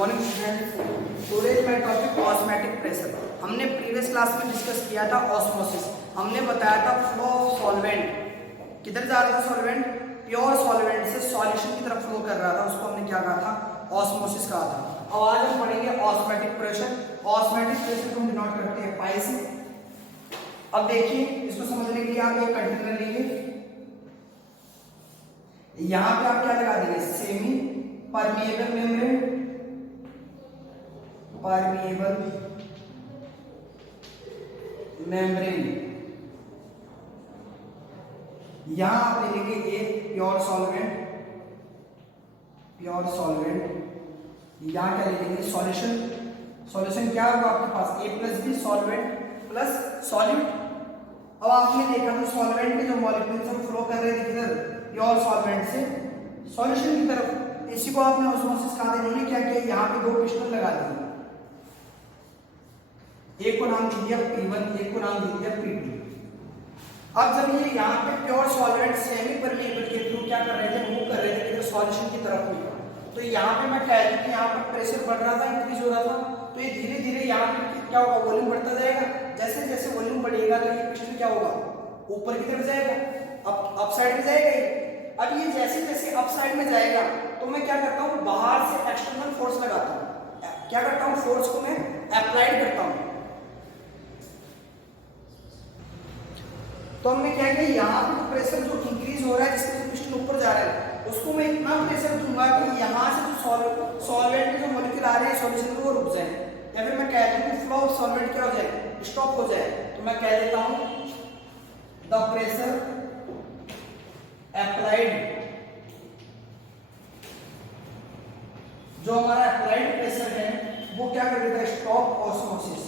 Morning student, today my topic osmotic pressure. हमने previous class में discuss किया था ऑस्मोसिस। हमने बताया था फ्लो ऑफ सॉल्वेंट किधर जा रहा था, सॉल्वेंट प्योर सॉल्वेंट से सॉल्यूशन की तरफ फ्लो कर रहा था, उसको हमने क्या कहा था, ऑस्मोसिस कहा था। अब आज हम पढ़ेंगे ऑस्मोटिक प्रेशर। ऑस्मोटिक प्रेशर को हम डिनोट करते हैं पाई से। अब देखिए, इसको समझने के लिए आप एक कंटेनर लीजिए, यहां पे आप क्या लगा देंगे, semi permeable membrane, permeable membrane. यहां आप ले लेंगे एक प्योर सॉल्वेंट, प्योर सॉल्वेंट। यहां क्या ले लेंगे, सॉल्यूशन। सॉल्यूशन क्या होगा आपके पास, A plus b solvent plus solute. अब आपने देखा तो सॉल्वेंट के जो मॉलिक्यूल्स हैं फ्लो कर रहे थे किधर, प्योर सॉल्वेंट से सॉल्यूशन की तरफ। इसी को आपने ऑस्मोसिस कहा था। इन्होंने क्या किया, यहाँ पे दो पिस्टन लगा दिए, एक को नाम दे दिया P1, एक को नाम दे दिया P2। अब जब ये यहाँ पे प्योर सॉल्वेंट सेमी परमिएबल के थ्रू क्या कर रहे थे, मूव कर रहे थे किधर, सॉल्यूशन की तरफ में, तो यहाँ पे मैं कह दूं कि यहाँ पर प्रेशर बढ़ रहा था, इंक्रीज हो रहा था, तो ये धीरे धीरे यहाँ पे क्या होगा, वॉल्यूम बढ़ता जाएगा। जैसे जैसे वॉल्यूम बढ़ेगा तो ये पिस्टन क्या होगा, ऊपर की तरफ जाएगा, अप साइड में जाएगा। अब ये जैसे जैसे अप साइड में जाएगा तो मैं क्या करता हूँ, बाहर से एक्सटर्नल फोर्स लगाता हूँ। क्या करता हूँ, फोर्स को मैं अप्लाइड करता हूँ। तो हमने क्या किया, यहाँ पे तो प्रेशर जो इंक्रीज हो रहा है, जिससे पिस्टन ऊपर जा रहा है, उसको मैं इतना प्रेशर दूंगा कि यहाँ से जो सॉल्वेंट के जो मॉलिक्यूल आ रहे हैं सॉल्यूशन में वो रुक जाए, या फिर मैं कह दूं कि फ्लो ऑफ सॉल्वेंट क्या हो जाए, स्टॉप हो जाए। तो मैं कह देता हूं द प्रेशर अप्लाइड, जो हमारा अप्लाइड प्रेशर है वो क्या कर देता है, stop osmosis.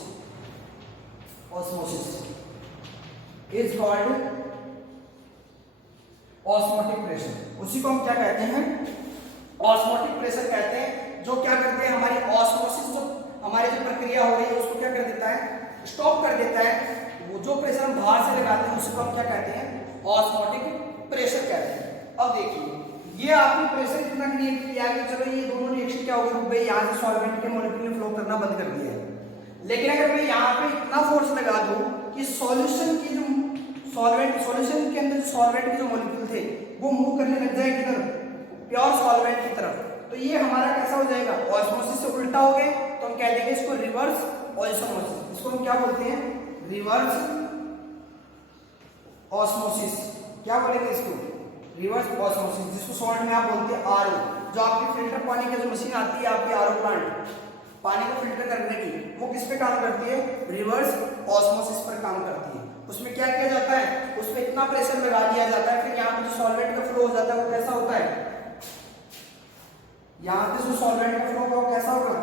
Osmosis is called osmotic pressure. उसी को हम क्या कहते हैं, ऑस्मोटिक प्रेशर कहते हैं, जो क्या करते हैं, हमारी ऑस्मोसिस जो हमारी जो प्रक्रिया हो रही है उसको क्या कर देता है, स्टॉप कर देता है। वो जो प्रेशर हम बाहर से लगाते हैं उसको हम क्या कहते हैं, ऑस्मोटिक प्रेशर कहते हैं। अब देखिए, ये आपने प्रेशर इतना क्रिएट किया कि चलो ये दोनों रिएक्शन क्या होगी, भाई यहाँ से सॉल्वेंट के मॉलिक्यूल ने फ्लो करना बंद कर दिया है। लेकिन अगर मैं यहाँ पे इतना फोर्स लगा दूं कि सॉल्यूशन की जो सॉल्यूशन के अंदर सॉल्वेंट के जो मॉलिक्यूल थे वो मूव करने लग जाए किधर, प्योर सॉल्वेंट की तरफ, तो ये हमारा कैसा हो जाएगा, ऑस्मोसिस से उल्टा हो गए। तो हम कह देंगे इसको रिवर्स ऑस्मोसिस। इसको हम क्या बोलते हैं, रिवर्स ऑस्मोसिस। क्या बोलेंगे इसको, रिवर्स ऑस्मोसिस, जिसको शॉर्ट में आप बोलते हैं आरओ। जो आपकी फिल्टर पानी की जो मशीन आती है आपकी आरओ प्लांट, पानी को फिल्टर करने की, वो किस पे काम करती है, रिवर्स ऑस्मोसिस पर काम करती है। उसमें क्या किया जाता है, उसमें इतना प्रेशर लगा दिया जाता है, फिर यहाँ पे जो सॉल्वेंट का फ्लो हो जाता है वो कैसा होता है, यहाँ पे जो सॉल्वेंट का फ्लो होगा कैसा होगा,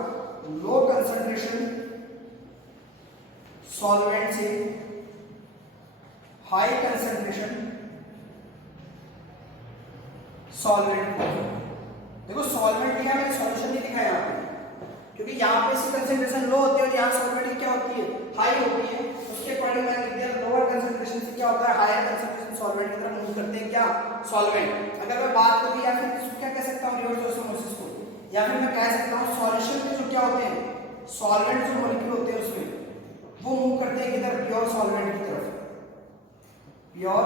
लो कंसंट्रेशन सॉल्वेंट से हाई कंसंट्रेशन सॉल्वेंट। देखो सॉल्वेंट लिया मैंने, सॉल्यूशन नहीं दिखाया यहाँ पे, क्योंकि यहाँ पे इसकी कंसंट्रेशन लो होती है और यहाँ सॉल्वेंट क्या होती है, हाई होती है। उसके अकॉर्डिंग मैंने लिख दिया लोअर कंसंट्रेशन से क्या होता है, हायर कंसंट्रेशन सॉल्वेंट की तरफ मूव करते हैं क्या, सॉल्वेंट। अगर मैं बात करूँ या फिर इसको क्या कह सकता हूँ, रिवर्स ऑस्मोसिस को, या फिर मैं कह सकता हूँ सॉल्यूशन में जो क्या होते हैं, सॉल्वेंट जो मॉलिक्यूल होते हैं उसमें वो मूव करते हैं किधर, प्योर सॉल्वेंट की तरफ, प्योर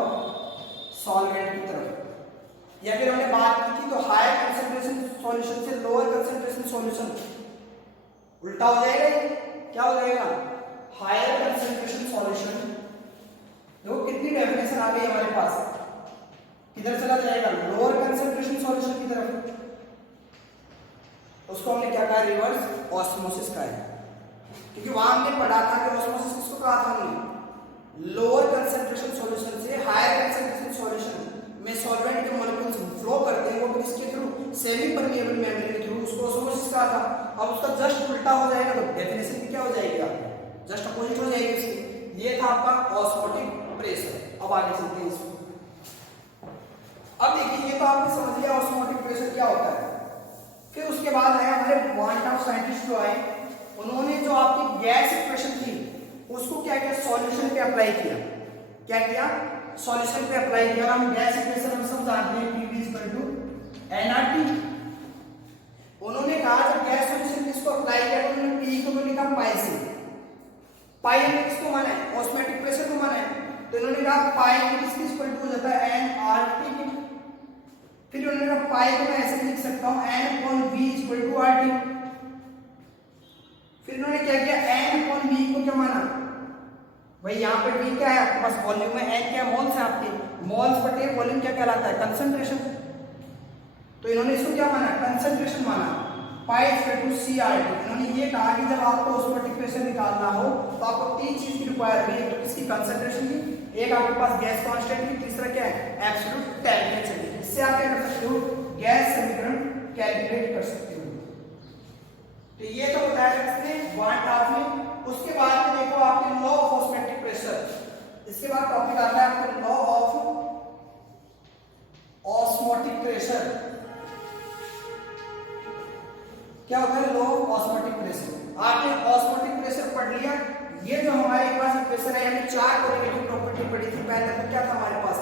सॉल्वेंट की तरफ। या फिर हमने बात की थी तो हायर कंसंट्रेशन सॉल्यूशन से लोअर कंसंट्रेशन सॉल्यूशन उल्टा हो जाएगा, क्या हो जाएगा, हायर कंसंट्रेशन सॉल्यूशन। देखो कितनी डेफिनेशन आ गई हमारे पास, किधर चला जाएगा, लोअर कंसंट्रेशन सॉल्यूशन की तरफ। उसको हमने क्या कहा, रिवर्स ऑस्मोसिस कहा है, क्योंकि वहां हमने पढ़ा था कि ऑस्मोसिस किसको कहा था हमने, लोअर कंसंट्रेशन सॉल्यूशन से हायर कंसंट्रेशन सॉल्यूशन में सॉल्वेंट के मॉलिक्यूल्स फ्लो करते हैं, वो किसके थ्रू, सेमी परमिएबल मेम्ब्रेन के थ्रू, उसको ऑस्मोसिस कहा था। अब उसका जस्ट उल्टा हो जाएगा तो डेफिनेशन भी क्या हो जाएगी, आपकी जस्ट अपोजिट हो जाएगी इसकी। ये था आपका ऑस्मोटिक प्रेशर। अब आगे चलते हैं इसको। अब देखिए, ये तो आपने समझ लिया ऑस्मोटिक प्रेशर क्या होता है। फिर उसके बाद है हमारे क्वांटम ऑफ साइंटिस्ट जो आए, उन्होंने जो आपकी गैस इक्वेशन थी उसको क्या किया, सॉल्यूशन पे अप्लाई किया। क्या किया, सॉल्यूशन पे अप्लाई किया। और हम गैस इक्वेशन हम सब जानते हैं, P = nRT। उन्होंने कहा जब गैस सॉल्यूशन पाई ने किसको माना है, ऑस्मोटिक प्रेशर को माना है, तो इन्होंने कहा पाई किसकी इक्वल टू हो जाता है एन आर टी। फिर उन्होंने कहा पाई को मैं ऐसे लिख सकता हूं n upon v equal to r t. फिर उन्होंने क्या किया, एन अपॉन वी को क्या माना भाई, यहाँ पे वी क्या है आपके पास वॉल्यूम है, एन क्या मोल्स है आपके, मोल्स बटे वॉल्यूम क्या कहलाता है, कंसंट्रेशन। तो इन्होंने इसको क्या माना, कंसंट्रेशन माना, pi equal to C R t. इन्होंने ये कहा कि जब आपको ऑस्मोटिक प्रेशर निकालना हो तो आपको तीन चीज की रिक्वायर है, एक तो किसकी, कंसंट्रेशन की, एक आपके पास गैस कांस्टेंट की, तीसरा क्या है, एब्सोल्यूट टेम्परेचर की। इससे आप क्या कर सकते हो, गैस समीकरण कैलकुलेट कर सकते हो। तो ये तो बताया किसने, वान टॉप ने। उसके बाद में देखो आपके लॉ ऑफ ऑस्मोटिक प्रेशर, इसके बाद टॉपिक आता है आपका लॉ ऑफ ऑस्मोटिक प्रेशर। क्या होता है लॉ ऑफ ऑस्मोटिक प्रेशर, आपने ऑस्मोटिक प्रेशर पढ़ लिया। ये जो हमारे पास प्रेशर है, यानी चार कोरिलेटिव प्रॉपर्टी पढ़ी थी। पहले तो क्या था हमारे पास,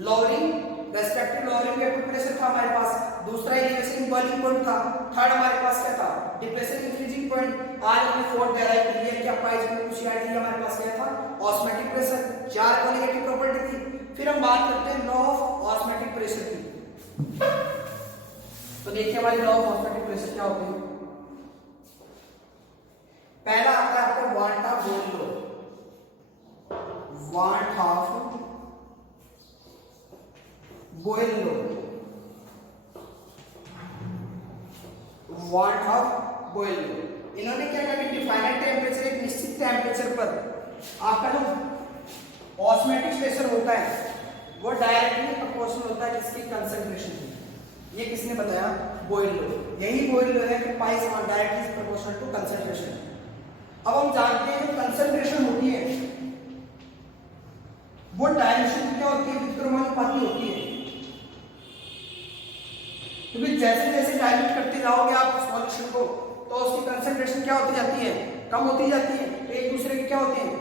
लोअरिंग, रेस्पेक्टिव लोअरिंग के प्रेशर था हमारे पास, दूसरा एलिवेशन बॉइलिंग पॉइंट था, थर्ड हमारे पास क्या था, डिप्रेशन इंक्रीजिंग पॉइंट। आज हमने फोर्थ डेराइव कर लिया, क्या pi equal to C R t हमारे पास क्या था, ऑस्मोटिक प्रेशर। चार कोरिलेटिव प्रॉपर्टी थी। फिर हम बात करते हैं लॉ ऑफ ऑस्मोटिक प्रेशर की। तो देखिए हमारी लॉ ऑफ ऑस्मोटिक प्रेशर क्या होती है। पहला आता है आपका वान टॉप बोइल लॉ, वान टॉप बोइल लॉ, वान टॉप बोइल लॉ। इन्होंने क्या कहा कि डिफाइनाइट टेम्परेचर, एक निश्चित टेम्परेचर पर आपका जो ऑस्मोटिक प्रेशर होता है वो डायरेक्टली प्रोपोर्शनल होता है किसकी, कंसंट्रेशन की। ये किसने बताया, बोइल लॉ। यही बोइल लॉ है कि pi is directly proportional to concentration. अब हम जानते हैं जो कंसंट्रेशन होती है वो डायल्यूशन क्या होती है, विक्रमानुपाती होती है। क्योंकि जैसे जैसे डायल्यूट करते जाओगे आप सॉल्यूशन को तो उसकी कंसंट्रेशन क्या होती जाती है, कम होती जाती है। तो एक दूसरे के क्या होते हैं,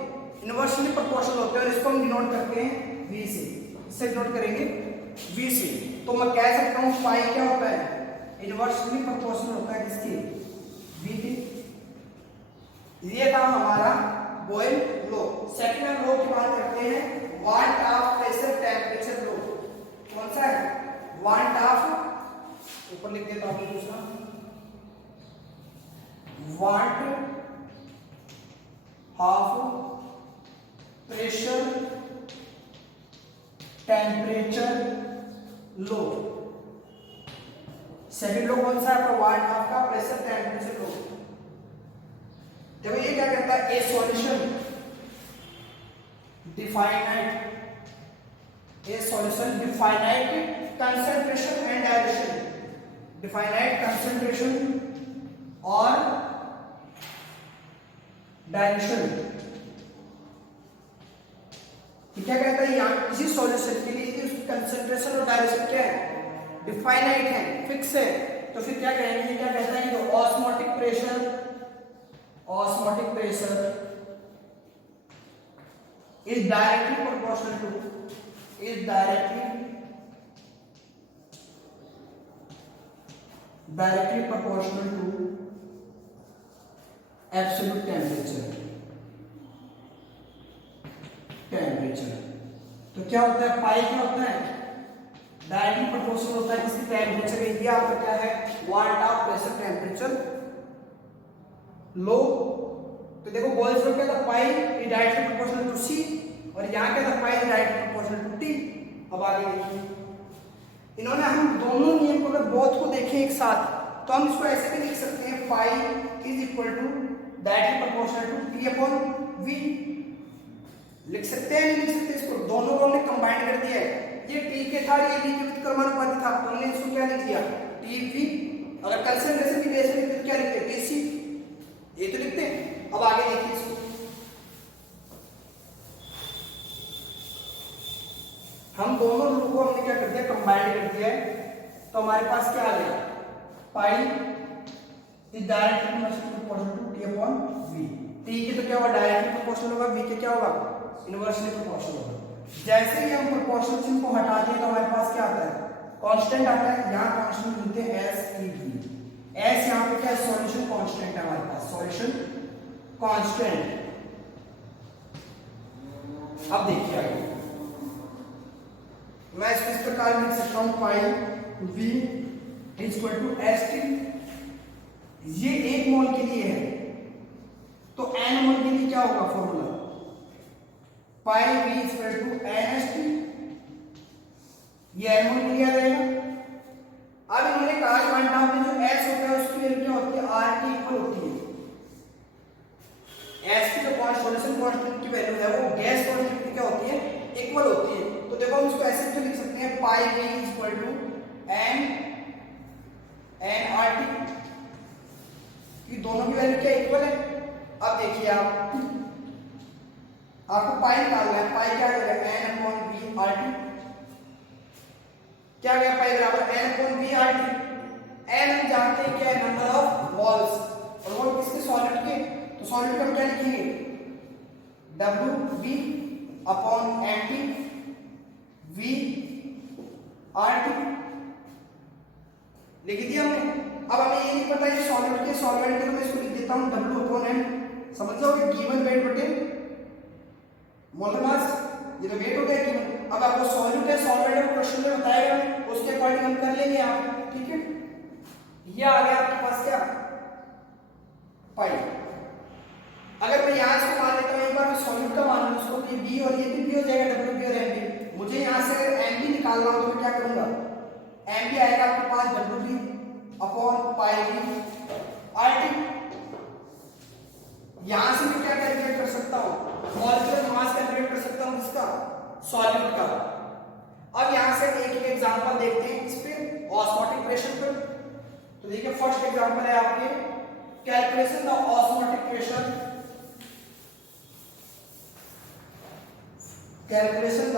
इनवर्सली प्रोपोर्शनल होते हैं। और इसको हम डिनोट करते हैं V से, इससे डिनोट करेंगे V से। तो मैं कह सकता हूं पाई क्या होता है, इनवर्सली प्रोपोर्शनल होता है किसकी, V की। ये था हमारा बोइल लॉ। सेकंड हम लॉ की बात करते हैं, वान टॉप प्रेशर टेम्परेचर लॉ। कौन सा है, वान टॉप, ऊपर लिख देता हूं दूसरा, van't Hoff pressure temperature law. Second law कौन सा है आपका, वाट हाफ का प्रेशर टेम्परेचर लो। देखो ये क्या कहता है, a solution definite, a solution definite concentration and dilution, definite concentration और डायल्यूशन। क्या कहता है, यहां किसी सॉल्यूशन के लिए उसकी कंसंट्रेशन और डायल्यूशन क्या है, डिफाइनाइट है, फिक्स है। तो फिर क्या कहेंगे, क्या कहता है, तो osmotic pressure, osmotic pressure is directly proportional to, is directly proportional to absolute temperature। तो क्या होता है, पाई क्या होता है, डायरेक्टली प्रोपोर्शनल होता है किसकी, टेम्परेचर। ये आपका क्या है, van't Hoff pressure temperature law. तो देखो बॉयल्स लॉ क्या था, pi is directly proportional to C, और यहां क्या था, pi is directly proportional to T. अब आगे देखिए, इन्होंने हम दोनों नियम को अगर बोथ को देखें एक साथ तो हम इसको ऐसे भी लिख सकते हैं, pi is equal to directly proportional to t upon v. लिख सकते हैं, नहीं लिख सकते, इसको दोनों ने कंबाइन कर दिया है। ये टी के था, ये वी के व्युत्क्रमानुपाती था, तो हमने इसको क्या लिख दिया, टी वी। अगर कंसंट्रेशन की बेस पे क्या लिखते, टी सी, ये तो लिखते हैं। अब आगे देखिए इसको, हम दोनों रूप को हमने क्या कर दिया, कंबाइन कर दिया है। तो हमारे पास क्या आ गया, pi is directly proportional to t upon v. T के तो क्या होगा, डायरेक्टली प्रोपोर्शनल होगा, वी के क्या होगा, इनवर्सली प्रोपोर्शनल होगा। जैसे ही हम प्रोपोर्शनल चिन्ह को हटाते हैं तो हमारे पास क्या आता है, कांस्टेंट आता है। यहां कांस्टेंट मिलते हैं एस ई वी। एस यहां पे क्या, सॉल्यूशन कांस्टेंट है हमारे पास, सॉल्यूशन कांस्टेंट। अब देखिए आगे, मैं इसको इस प्रकार लिख सकता हूं pi v is equal to s t. ये 1 मोल के लिए है, तो n मोल के लिए क्या होगा formula, pi v is equal to n s t. ये n मोल के लिए आ जाएगा। अब इन्होंने कहा कि वन टाइम में जो s होता है उसकी वैल्यू क्या होती है, r की इक्वल होती है। s की जो सॉल्यूशन कांस्टेंट की वैल्यू है वो गैस कांस्टेंट की क्या होती है, इक्वल होती है। तो देखो हम इसको ऐसे तो लिख सकते हैं pi v is equal to n r t, कि दोनों की वैल्यू क्या इक्वल है। अब देखिए आपको पाई निकालना है, पाई क्या हो जाएगा n upon v r t, क्या गया पाई बराबर n upon v r t। n हम जानते हैं क्या है, नंबर ऑफ मोल्स, और मोल किसके, सॉलिड के। तो सॉलिड का हम क्या लिखेंगे, w v upon n t v r t लिख दिया हमने। अब हमें ये नहीं पता है सॉलिड के सॉल्वेंट के, मैं इसको लिख देता हूं w अपॉन n, समझ जाओगे गिवन वेट बटे मोलर मास, ये तो वेट हो गया गिवन। अब आपको सॉल्यूट है सॉल्वेंट है क्वेश्चन में बताएगा, उसके अकॉर्डिंग हम कर लेंगे आप, ठीक है। ये आ गया आपके पास क्या, पाई। अगर मैं यहां से मान लेता हूं एक बार सॉल्यूट का मान लूं उसको, ये b और ये भी b हो जाएगा, w b और m b। मुझे यहां से अगर m b निकालना हो तो मैं क्या करूंगा, m b आएगा आपके पास w b upon pi v r t। यहां से मैं क्या कैलकुलेट कर सकता हूं, मॉलिक्यूलर मास कैलकुलेट कर सकता हूं किसका, सॉल्यूट का। अब यहां से एक एक एग्जांपल देखते हैं इस पे, ऑस्मोटिक प्रेशर पर। तो देखिए फर्स्ट एग्जांपल है आपके calculation the osmotic pressure, calculation the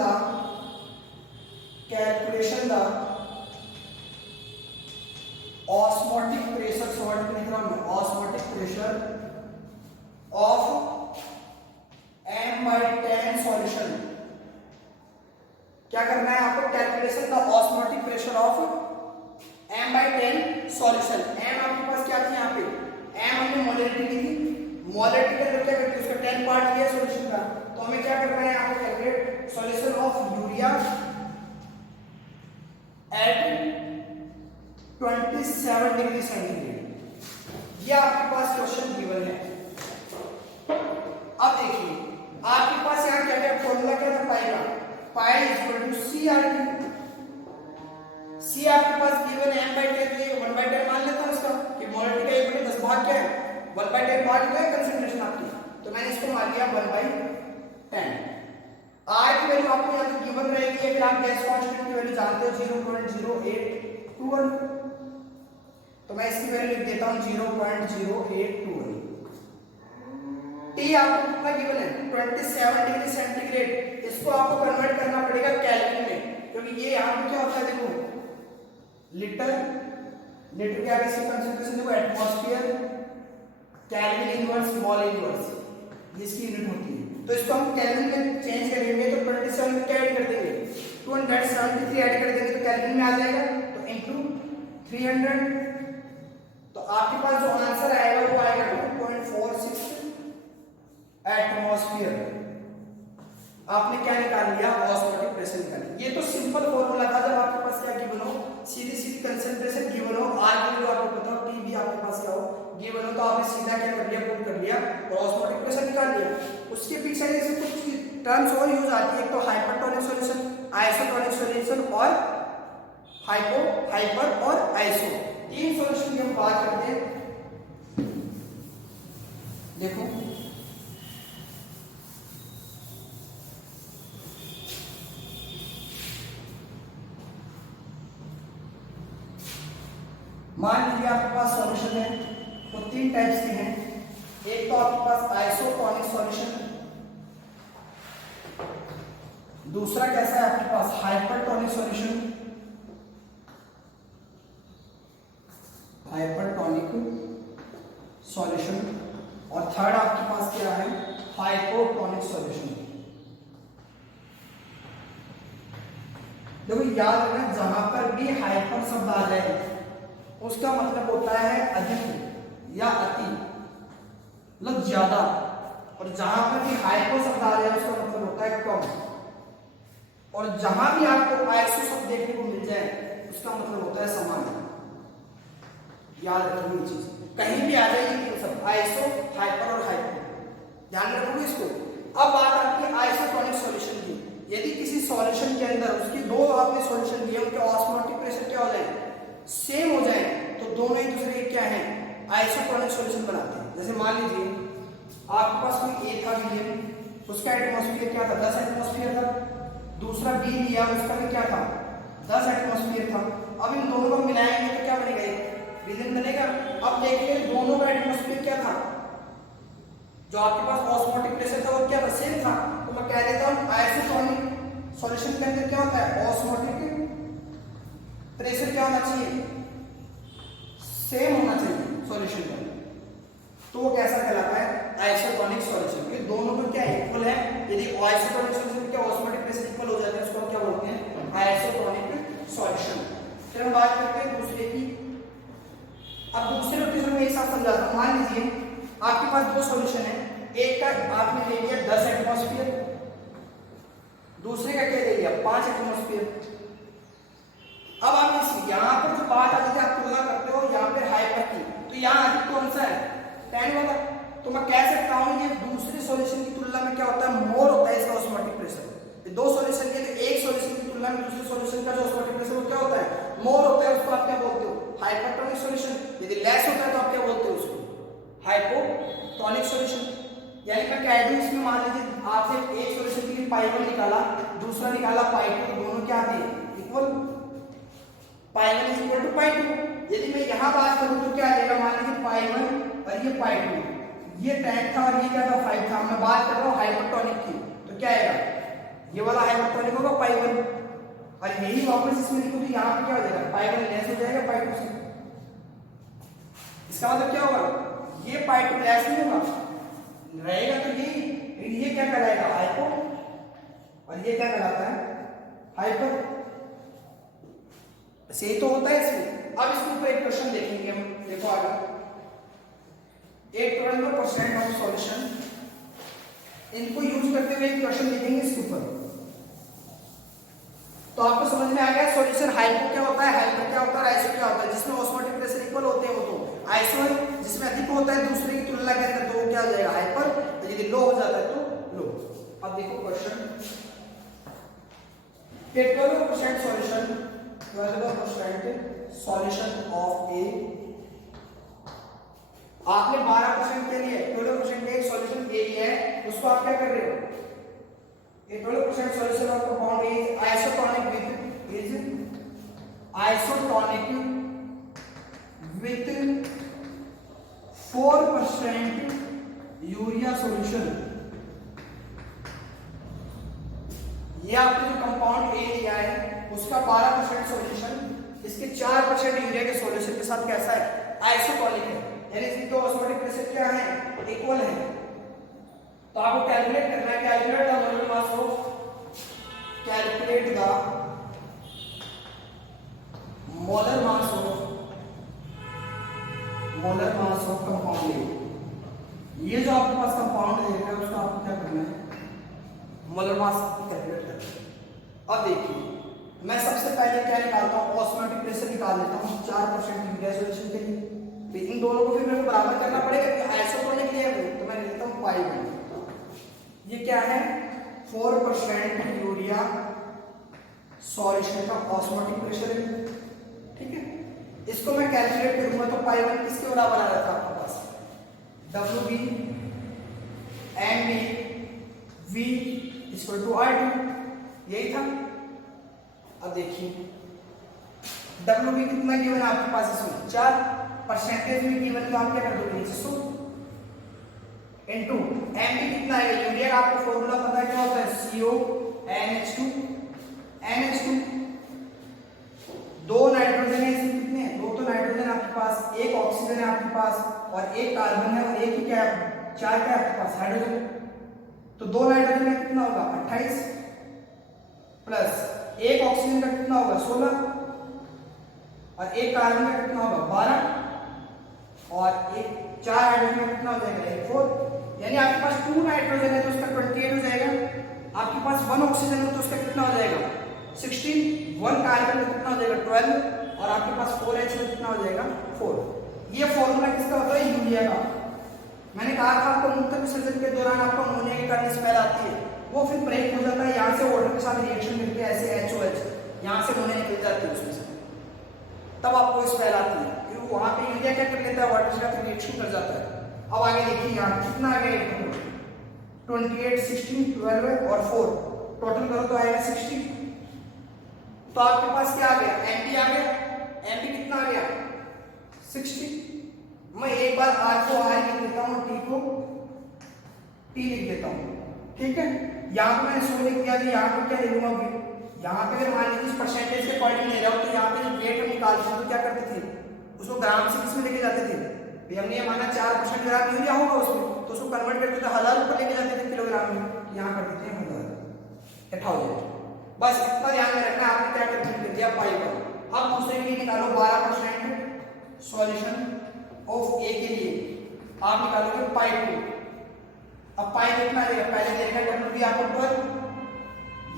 osmotic pressure, salt लिख रहा हूं मैं, osmotic pressure of m/10 solution. क्या करना है आपको, calculation the osmotic pressure of m/10 solution. m आपके पास क्या थी यहाँ पे, m हमने मोलरिटी ली थी, मोलरिटी का क्या करते हैं, उसका 10 पार्ट लिया सॉल्यूशन का। तो हमें क्या करना है यहाँ पे, calculate solution of urea at 27 degree centigrade. ये आपके पास क्वेश्चन गिवन है। अब देखिए आपके पास यहाँ क्या क्या फॉर्मूला क्या था पाई का, pi is equal to C R T. C आपके पास गिवन है m/10, तो ये 1/10 मान लेता हूं इसका, कि मोलरिटी का 1/10 भाग क्या है, 1/10 भाग क्या है कंसंट्रेशन आपकी, तो मैंने इसको मान लिया 1/10। आर की वैल्यू आपको यहाँ पे गिवन रहेगी, फिर आप गैस कांस्टेंट की वैल्यू जानते हो 0.0821, तो मैं इसकी वैल्यू लिख देता हूं 0.0821। टी आपको कितना गिवन है, 27 डिग्री सेंटीग्रेड। इसको आपको कन्वर्ट करना पड़ेगा केल्विन में, क्योंकि ये यहाँ पे क्या होता है, देखो लीटर, लीटर के आगे से कंसंट्रेशन देखो atmosphere, kelvin inverse mole inverse, ये इसकी यूनिट होती है। तो इसको हम केल्विन में चेंज करेंगे, तो 27 में क्या ऐड कर देंगे, 273 ऐड कर देंगे, तो केल्विन में आ जाएगा, तो इनटू 300, तो आपके पास जो आंसर आएगा वो आएगा 2.46 एटमॉस्फेयर। आपने क्या निकाल लिया, ऑस्मोटिक प्रेशर निकाल लिया। ये तो सिंपल फॉर्मूला था, जब आपके पास क्या गिवन हो, सीधी सीधी कंसंट्रेशन गिवन हो, आर की वैल्यू आपको पता हो, टी भी आपके पास क्या हो गिवन हो, तो आपने सीधा क्या कर लिया, पुट कर लिया और ऑस्मोटिक प्रेशर निकाल लिया। उसके पीछे जैसे कुछ टर्म्स और यूज आती है, एक तो हाइपरटोनिक सॉल्यूशन, आइसोटोनिक सॉल्यूशन और हाइपर और आइसो, तीन सॉल्यूशन की हम बात करते हैं। देखो मान लीजिए आपके पास सॉल्यूशन है, तो तीन टाइप्स के हैं। एक तो आपके पास आइसोटोनिक सॉल्यूशन, दूसरा कैसा है आपके पास हाइपरटोनिक सॉल्यूशन, और थर्ड आपके पास क्या है, हाइपोटोनिक सॉल्यूशन। देखो याद रखना, जहां पर भी हाइपर शब्द आ जाए उसका मतलब होता है अधिक या अति, मतलब ज्यादा, और जहां पर भी हाइपो शब्द आ जाए उसका मतलब होता है कम, और जहां भी आपको आइसो शब्द देखने को मिल जाए उसका मतलब होता है समान। याद रखो ये चीज, कहीं भी आ जाएगी ये सब आइसो, हाइपर और हाइपो, ध्यान रखोगे इसको। अब बात आती है आइसोटोनिक सॉल्यूशन की। यदि किसी सॉल्यूशन के अंदर उसके दो आपने सॉल्यूशन दिए, उनके ऑस्मोटिक प्रेशर क्या हो जाए, सेम हो जाए, तो दोनों एक दूसरे के क्या है, आइसोटोनिक सॉल्यूशन बनाते हैं। जैसे मान लीजिए आपके पास कोई ए था मीडियम, उसका एटमॉस्फेयर क्या था, 10 एटमॉस्फेयर था, दूसरा बी लिया, उसका भी क्या था, 10 एटमॉस्फेयर था। अब इन दोनों को मिलाएंगे तो क्या बनेगा, रीजन बनेगा। अब देखिए दोनों का एटमॉस्फेयर क्या था, जो आपके पास ऑस्मोटिक प्रेशर था वो क्या था, सेम था। तो मैं कह देता हूं आइसोटोनिक सॉल्यूशन के अंदर क्या होता है, ऑस्मोटिक प्रेशर क्या होना चाहिए, सेम होना चाहिए सॉल्यूशन का, तो वो कैसा कहलाता है, आइसोटोनिक सॉल्यूशन। ये दोनों को क्या इक्वल है, यदि आइसोटोनिक सॉल्यूशन के ऑस्मोटिक प्रेशर इक्वल हो जाते हैं उसको हम क्या बोलते हैं, आइसोटोनिक सॉल्यूशन। फिर हम बात करते हैं दूसरे की। अब दूसरे और तीसरे में एक साथ समझाता हूं। मान लीजिए आपके पास दो सॉल्यूशन है, एक का आपने ले लिया 10 एटमॉस्फेयर, दूसरे का क्या ले लिया 5 एटमॉस्फेयर। अब आप इस यहां पर जो बात आती है आप तुलना करते हो यहां पे हाइपर की, तो यहां अधिक कौन सा है, 10 वाला। तो मैं कह सकता हूं ये दूसरे सॉल्यूशन की तुलना में क्या होता है, मोर होता है इसका ऑस्मोटिक प्रेशर। दो सॉल्यूशन के लिए एक सॉल्यूशन की तुलना में दूसरे सॉल्यूशन का जो ऑस्मोटिक प्रेशर वो क्या होता है, मोर होता है। उसको आप क्या बोलते हो, हाइपरटोनिक सॉल्यूशन। यदि लेस होता है तो आप क्या बोलते हो उसको, हाइपोटोनिक सॉल्यूशन। यानी मैं कह दूं इसमें मान लीजिए आपने एक सॉल्यूशन के लिए पाई 1 निकाला, दूसरा निकाला पाई 2, तो दोनों क्या आते हैं equal, pi 1 is equal to pi 2। यदि मैं यहां बात करूं तो क्या आ जाएगा, मान लीजिए पाई 1 और ये पाई 2, ये 10 था और ये क्या था 5 था। मैं बात कर रहा हूं हाइपरटोनिक की, तो क्या आएगा, ये वाला हाइपरटोनिक होगा पाई 1, और यही वापस इसमें लिखो तो यहां पे क्या हो जाएगा, पाई 1 लेस हो जाएगा पाई 2 से। इसका मतलब क्या होगा, ये पाई 2 लेस नहीं होगा, रहेगा तो ये क्या कहलाएगा, हाइपो, और ये क्या कहलाता है, हाइपर। सही तो होता है इसमें। अब इसके ऊपर एक क्वेश्चन देखेंगे हम, देखो आगे, एक 12% ऑफ सॉल्यूशन, इनको यूज करते हुए एक क्वेश्चन देखेंगे इसके ऊपर। तो आपको समझ में आ गया सॉल्यूशन हाइपो क्या होता है, हाइपर क्या होता है, आइसो क्या होता है। जिसमें ऑस्मोटिक प्रेशर इक्वल होते हैं वो तो आइसो है, जिसमें अधिक होता है दूसरे की तुलना के अंदर तो वो क्या हो जाएगा, हाइपर। यदि लो हो जाता है तो लो। अब देखो क्वेश्चन, 12% सॉल्यूशन, 12% सॉल्यूशन ऑफ ए, आपने 12% के लिए 12% का एक सॉल्यूशन ए लिया है, उसको आप क्या कर रहे हो, ये 12% solution of compound A is isotonic with 4% urea solution. ये आपने जो कंपाउंड ए लिया है उसका 12% सॉल्यूशन इसके 4% यूरिया के सॉल्यूशन के साथ कैसा है, आइसोटोनिक है, यानी इसके ऑस्मोटिक प्रेशर क्या है, इक्वल है। तो आपको कैलकुलेट करना है, calculate the molar mass of, calculate the molar mass of compound A. ये जो आपके पास कंपाउंड ए है उसका आपको क्या करना है, मोलर मास कैलकुलेट करना है। अब देखिए मैं सबसे पहले क्या निकालता हूं, ऑस्मोटिक प्रेशर निकाल लेता हूं 4% यूरिया सॉल्यूशन के लिए। इन दोनों को फिर मेरे को बराबर करना पड़ेगा कि आइसोटोनिक लिया है, तो मैं लेता हूं पाई 1। ये क्या है, 4% यूरिया सॉल्यूशन का ऑस्मोटिक प्रेशर है, ठीक है। इसको मैं कैलकुलेट करूंगा तो पाई 1 किसके बराबर आ रहा था आपके पास, WB NB V equal to R2, यही था। अब देखिए WB कितना गिवन आपके पास, इसमें 4, परसेंटेज में गिवन, तो आप क्या कर दोगे 100 इनटू एमबी कितना है, यूरिया का आपको फॉर्मूला पता है क्या होता है, CO NH2। दो नाइट्रोजन है, इसमें कितने हैं, 2 तो नाइट्रोजन आपके पास, एक ऑक्सीजन है आपके पास और एक कार्बन है, और एक ही क्या है, 4 क्या है आपके पास, हाइड्रोजन। तो 2 नाइट्रोजन में कितना होगा 28 प्लस एक ऑक्सीजन का कितना होगा 16 और एक कार्बन का कितना होगा 12 और एक 4 हाइड्रोजन का कितना हो जाएगा 4। यानी आपके पास 2 नाइट्रोजन है तो उसका 28 हो जाएगा, आपके पास 1 ऑक्सीजन है तो उसका कितना हो जाएगा 16, 1 कार्बन है तो कितना हो जाएगा 12, और आपके पास 4H है तो कितना हो जाएगा 4। ये फॉर्मूला किसका होता है यूरिया का। मैंने कहा था आपको मूत्र विसर्जन के दौरान आपको अमोनिया के कारण स्मेल आती है, वो फिर ब्रेक हो जाता है, यहाँ से वाटर के साथ रिएक्शन मिलके ऐसे HOH यहाँ से अमोनिया निकल जाती है उसमें से, तब आपको स्मेल आती है, क्योंकि वहाँ पे यूरिया क्या कर लेता है वाटर के साथ रिएक्शन कर जाता है। अब आगे देखिए यहाँ कितना आ गया 28, 16, 12 और 4 टोटल करो तो आएगा 60। तो आपके पास क्या आ गया Mp आ गया, Mp कितना आ गया 60। मैं एक बार R को R लिख देता हूँ, T को T लिख देता हूँ, ठीक है। यहाँ पे मैंने 100 लिख दिया, यहाँ पे क्या लिखूंगा अभी, यहाँ पे अगर मान लीजिए परसेंटेज के अकॉर्डिंग ले रहा हूँ तो यहाँ पे जो वेट हम निकालते थे तो क्या करते थे उसको ग्राम से किसमें लेके जाते थे, हमने ये माना 4% ग्राम यूरिया होगा उसमें तो उसको कन्वर्ट करके तो 1000 ऊपर लेके जाते थे किलोग्राम में, यहाँ कर देते हैं 1000 1000। बस इतना ध्यान में रखना, आपने क्या कर दिया पाई पर। अब दूसरे के लिए निकालो 12% सॉल्यूशन ऑफ ए के लिए आप निकालोगे पाई 2। अब पाई कितना देगा, पहले देखा डब्ल्यू भी आपको 12,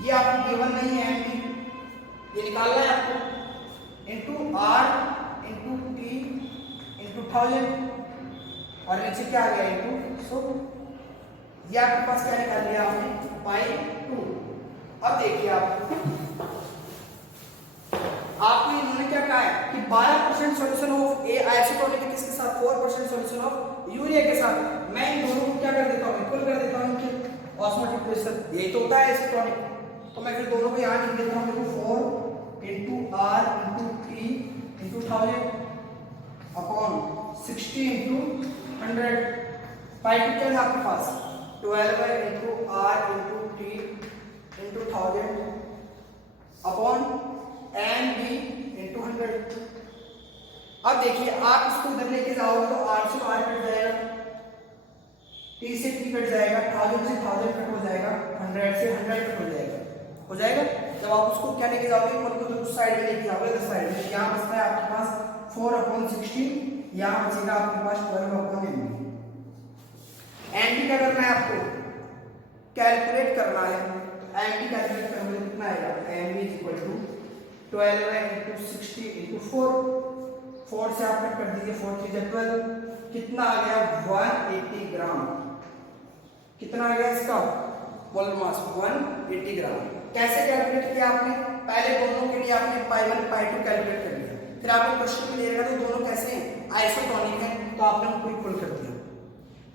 ये आपको गिवन नहीं है एमपी, ये निकालना है आपको into r into t into 1000 और नीचे क्या आ गया इनटू 100। ये आपके पास क्या निकाल लिया आपने पाई 2। अब देखिए आपको इन्होंने क्या कहा है कि 12% सॉल्यूशन ऑफ ए आइसोटोनिक है किसके साथ 4% सॉल्यूशन ऑफ यूरिया के साथ। मैं इन दोनों को क्या कर देता हूं इक्वल कर देता हूं कि ऑस्मोटिक प्रेशर यही तो होता है आइसोटोनिक, तो मैं फिर दोनों को यहां लिख देता हूं देखो 4 into r into t into 1000 upon 60 into 100। Pi two क्या है आपके पास 12 into r into t into 1000 upon n b into 100। अब देखिए आप इसको इधर लेके जाओगे तो आर से आर कट जाएगा, टी से टी कट जाएगा, 1000 से 1000 कट हो जाएगा, 100 से 100 कट हो जाएगा। जब आप उसको क्या लेके जाओगे इक्वल को उस साइड में लेके जाओगे इधर साइड में, यहाँ बचता है आपके पास 4/16, यहाँ बचेगा आपके पास 12/MB। एनडी क्या करना है आपको कैलकुलेट करना है, एनडी कैलकुलेट करोगे कितना आएगा MB = 12 into 60 into 4 से आप कट कर दीजिए 4 3 12, कितना आ गया 180 ग्राम। कितना आ गया इसका मोलर मास 180 ग्राम। कैसे कैलकुलेट किया आपने, पहले दोनों के लिए आपने पाई 1 पाई 2 कैलकुलेट कर लिया, फिर आपको क्वेश्चन में दे रहा था तो दोनों कैसे हैं आइसोटोनिक हैं तो आपने उनको इक्वल कर दिया।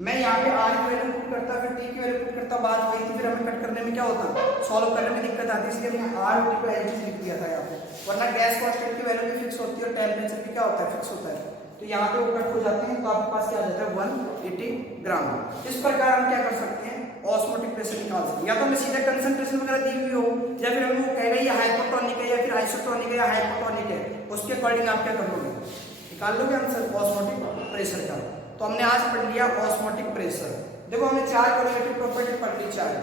मैं यहाँ पे आर की वैल्यू पुट करता फिर टी की वैल्यू पुट करता, बात वही थी, फिर हमें कट करने में क्या होता सॉल्व करने में दिक्कत आती है, इसलिए मैंने आर और टी को एज लिख दिया था यहाँ पे, वरना गैस कांस्टेंट की वैल्यू भी फिक्स होती है और टेम्परेचर भी क्या होता है फिक्स होता है, तो यहाँ पे वो कट हो जाते हैं तो आपके पास क्या आ जाता है 180 ग्राम। इस प्रकार हम क्या कर सकते हैं ऑस्मोटिक प्रेशर निकाल सकते हैं, या तो हमें सीधा कंसंट्रेशन वगैरह दी हुई हो या फिर हमें वो कहेगा ये हाइपोटोनिक है या फिर आइसोटोनिक है या हाइपोटोनिक है, उसके अकॉर्डिंग आप क्या कर लोगे निकाल लोगे आंसर ऑस्मोटिक प्रेशर का। तो हमने आज पढ़ लिया ऑस्मोटिक प्रेशर। देखो हमने 4 कोरिलेटिव प्रॉपर्टी पढ़ ली, 4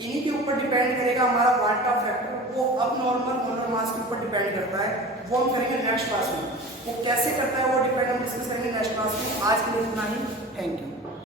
इन्हीं के ऊपर डिपेंड करेगा हमारा वाल्टा फैक्टर, वो अब नॉर्मल मोलर मास के ऊपर डिपेंड करता है, वो हम करेंगे नेक्स्ट क्लास में, वो कैसे करता है वो डिपेंड हम डिस्कस करेंगे नेक्स्ट क्लास में। आज के लिए इतना ही, थैंक यू।